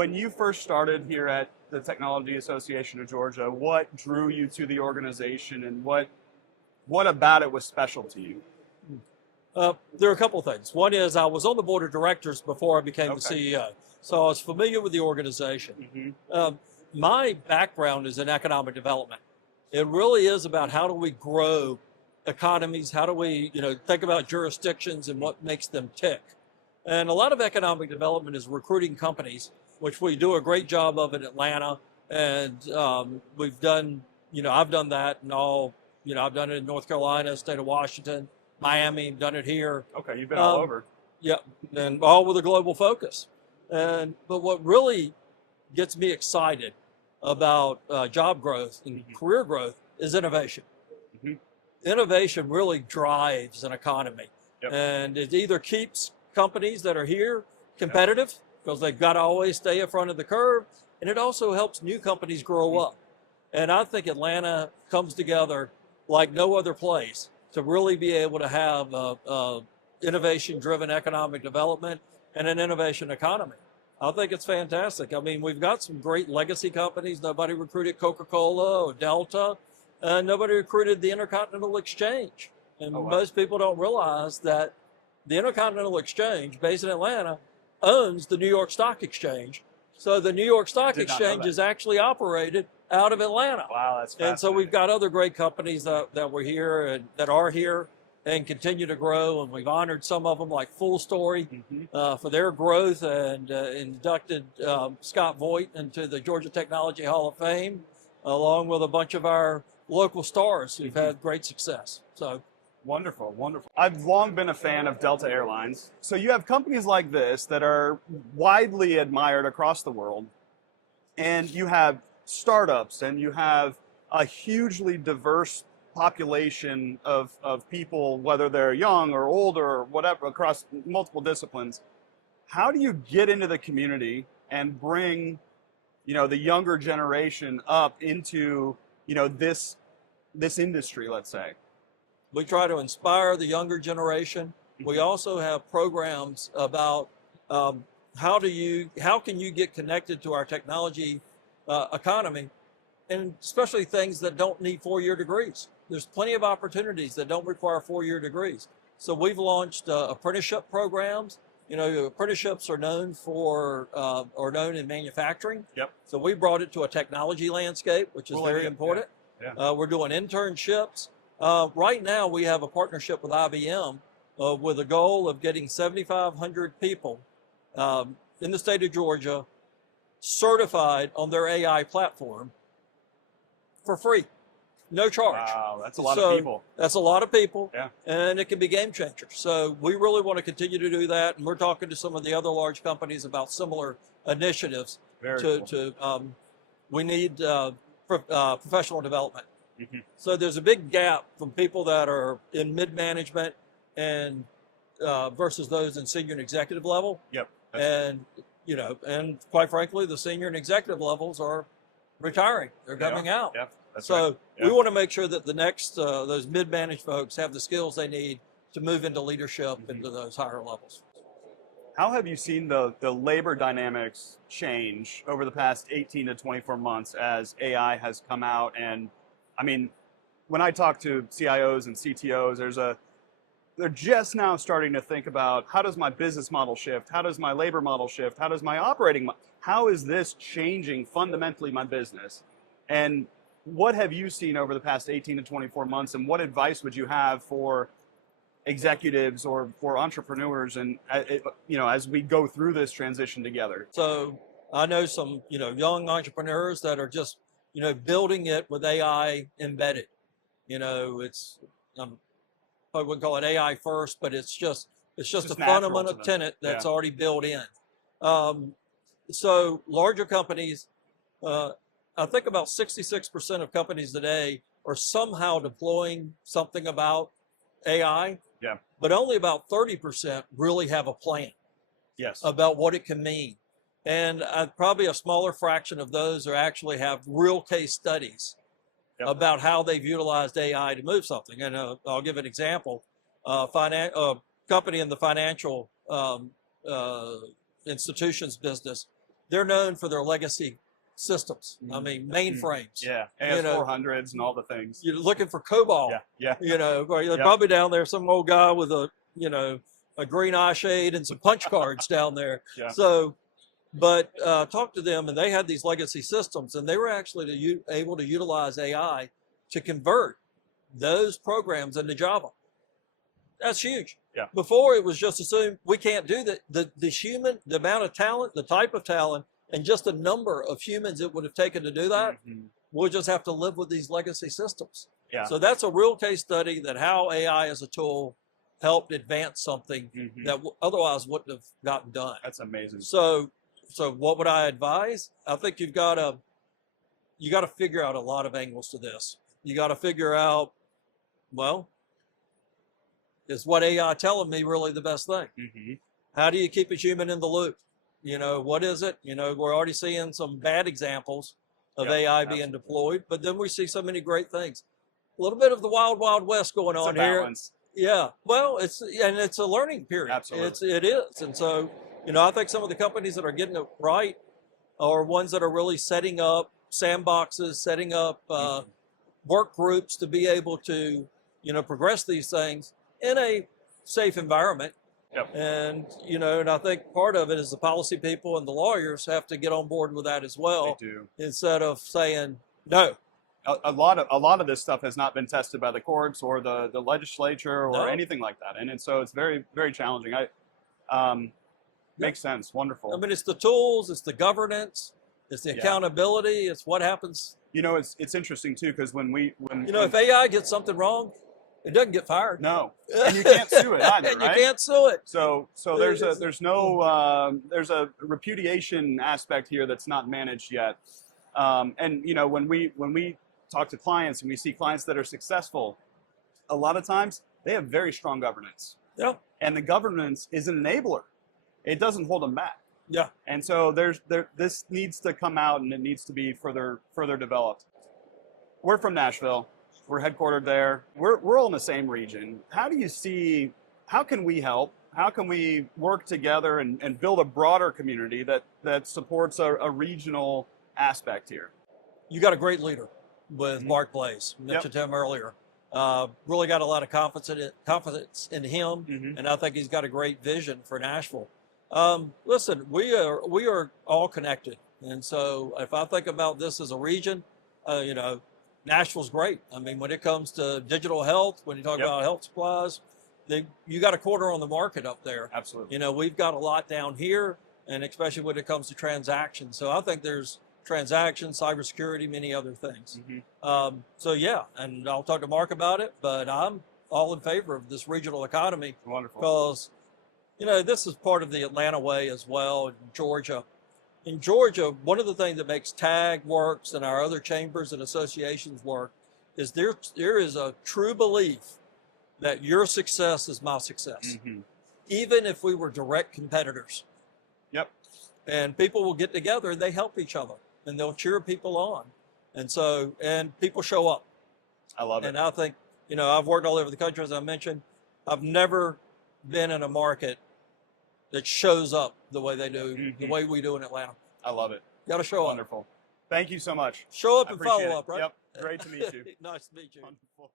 When you first started here at the Technology Association of Georgia, what drew you to the organization, and what about it was special to you? There are a couple of things. One is I was on the board of directors before I became the Okay. CEO, so I was familiar with the organization. My background is in economic development. It really is about how do we grow economies, how do we think about jurisdictions and what makes them tick. And a lot of economic development is recruiting companies, which we do a great job of in Atlanta. And we've done, I've done that and all, I've done it in North Carolina, state of Washington, Miami, done it here. Okay, you've been all over. Yeah, and all with a global focus. But what really gets me excited about job growth and career growth is innovation. Innovation really drives an economy. And it either keeps companies that are here competitive, because they've got to always stay in front of the curve, and it also helps new companies grow up. And I think Atlanta comes together like no other place to really be able to have a innovation-driven economic development and an innovation economy. I think it's fantastic. I mean, we've got some great legacy companies. Nobody recruited Coca-Cola or Delta, and nobody recruited the Intercontinental Exchange. And most people don't realize that the Intercontinental Exchange, based in Atlanta, owns the New York Stock Exchange. So the New York Stock Exchange is actually operated out of Atlanta. Wow, that's fascinating. And so we've got other great companies that were here and that are here and continue to grow. And we've honored some of them, like Full Story, for their growth, and inducted Scott Voigt into the Georgia Technology Hall of Fame, along with a bunch of our local stars who've had great success. So. Wonderful, wonderful. I've long been a fan of Delta Airlines. So you have companies like this that are widely admired across the world, and you have startups, and you have a hugely diverse population of people, whether they're young or older or whatever, across multiple disciplines. How do you get into the community and bring, the younger generation up into, this industry, let's say? We try to inspire the younger generation. We also have programs about how can you get connected to our technology economy, and especially things that don't need 4-year degrees. There's plenty of opportunities that don't require 4-year degrees. So we've launched apprenticeship programs. Apprenticeships are known in manufacturing. So we brought it to a technology landscape, which is very important. We're doing internships. Right now, we have a partnership with IBM with a goal of getting 7,500 people in the state of Georgia certified on their AI platform for free, no charge. Wow, that's a lot of people. That's a lot of people, and it can be game changers. So we really want to continue to do that, and we're talking to some of the other large companies about similar initiatives. We need professional development. So there's a big gap from people that are in mid-management and versus those in senior and executive level. And quite frankly, the senior and executive levels are retiring. They're coming out. So we want to make sure that the next those mid-managed folks have the skills they need to move into leadership into those higher levels. How have you seen the labor dynamics change over the past 18 to 24 months as AI has come out? And I mean, when I talk to CIOs and CTOs, they're just now starting to think about, how does my business model shift? How does my labor model shift? How does my how is this changing fundamentally my business? And what have you seen over the past 18 to 24 months? And what advice would you have for executives or for entrepreneurs, and as we go through this transition together? So I know some young entrepreneurs that are just building it with AI embedded. It's I wouldn't call it AI first, but it's just a fundamental tenet that's already built in. So larger companies, I think about 66% of companies today are somehow deploying something about AI. But only about 30% really have a plan. About what it can mean. And probably a smaller fraction of those actually have real case studies about how they've utilized AI to move something. And I'll give an example. A company in the financial institutions business they're known for their legacy systems. I mean, mainframes. Yeah, You know, AS400s and all the things. you're looking for COBOL. Yeah. You know, or you're Yep. probably down there, some old guy with a, you know, a green eye shade and some punch cards down there. Yeah. So, but talk to them, and they had these legacy systems, and they were actually able to utilize AI to convert those programs into Java. That's huge. Yeah. Before it was just assumed we can't do that. The amount of talent, the type of talent, and just the number of humans it would have taken to do that, we'll just have to live with these legacy systems. Yeah. So that's a real case study that how AI as a tool helped advance something that otherwise wouldn't have gotten done. That's amazing. So what would I advise? I think you got to figure out a lot of angles to this. You got to figure out, well, is what AI telling me really the best thing? How do you keep a human in the loop? You know, what is it? You know, we're already seeing some bad examples of AI being deployed, but then we see so many great things. A little bit of the wild, wild west going on here. Yeah. Well, it's a learning period. Absolutely. It is. And so, you know, I think some of the companies that are getting it right are ones that are really setting up sandboxes, setting up work groups to be able to, you know, progress these things in a safe environment. Yep. And, you know, and I think part of it is the policy people and the lawyers have to get on board with that as well. They do. Instead of saying no. A lot of this stuff has not been tested by the courts or the legislature or anything like that, and so it's very, very challenging. Makes sense. Wonderful. I mean, it's the tools, it's the governance, it's the accountability, it's what happens. You know, it's interesting too, because when if AI gets something wrong, it doesn't get fired. No, and you can't sue it either, and right? you can't sue it. So there's a repudiation aspect here that's not managed yet. And you know, when we talk to clients and we see clients that are successful, a lot of times they have very strong governance. Yeah. And the governance is an enabler. It doesn't hold them back. Yeah. And so this needs to come out, and it needs to be further developed. We're from Nashville. We're headquartered there. We're all in the same region. How can we help? How can we work together and build a broader community that supports a regional aspect here? You got a great leader with Mark Blaze. Mentioned him earlier. Really got a lot of confidence in him, and I think he's got a great vision for Nashville. Listen, we are all connected, and so if I think about this as a region, you know, Nashville's great. I mean, when it comes to digital health, when you talk about health supplies, you got a quarter on the market up there. Absolutely. You know, we've got a lot down here, and especially when it comes to transactions. So I think there's transactions, cybersecurity, many other things. So yeah, and I'll talk to Mark about it, but I'm all in favor of this regional economy. Wonderful. Because, you know, this is part of the Atlanta way as well in Georgia. In Georgia, one of the things that makes TAG works and our other chambers and associations work is there is a true belief that your success is my success, even if we were direct competitors. Yep. And people will get together and they help each other and they'll cheer people on. And so, and people show up. I love it. And I think, you know, I've worked all over the country, as I mentioned. I've never been in a market that shows up the way they do, the way we do in Atlanta. I love it. Got to show up. Wonderful. Thank you so much. Show up I and follow appreciate it. up, right? Yep. Great to meet you. Nice to meet you. Wonderful.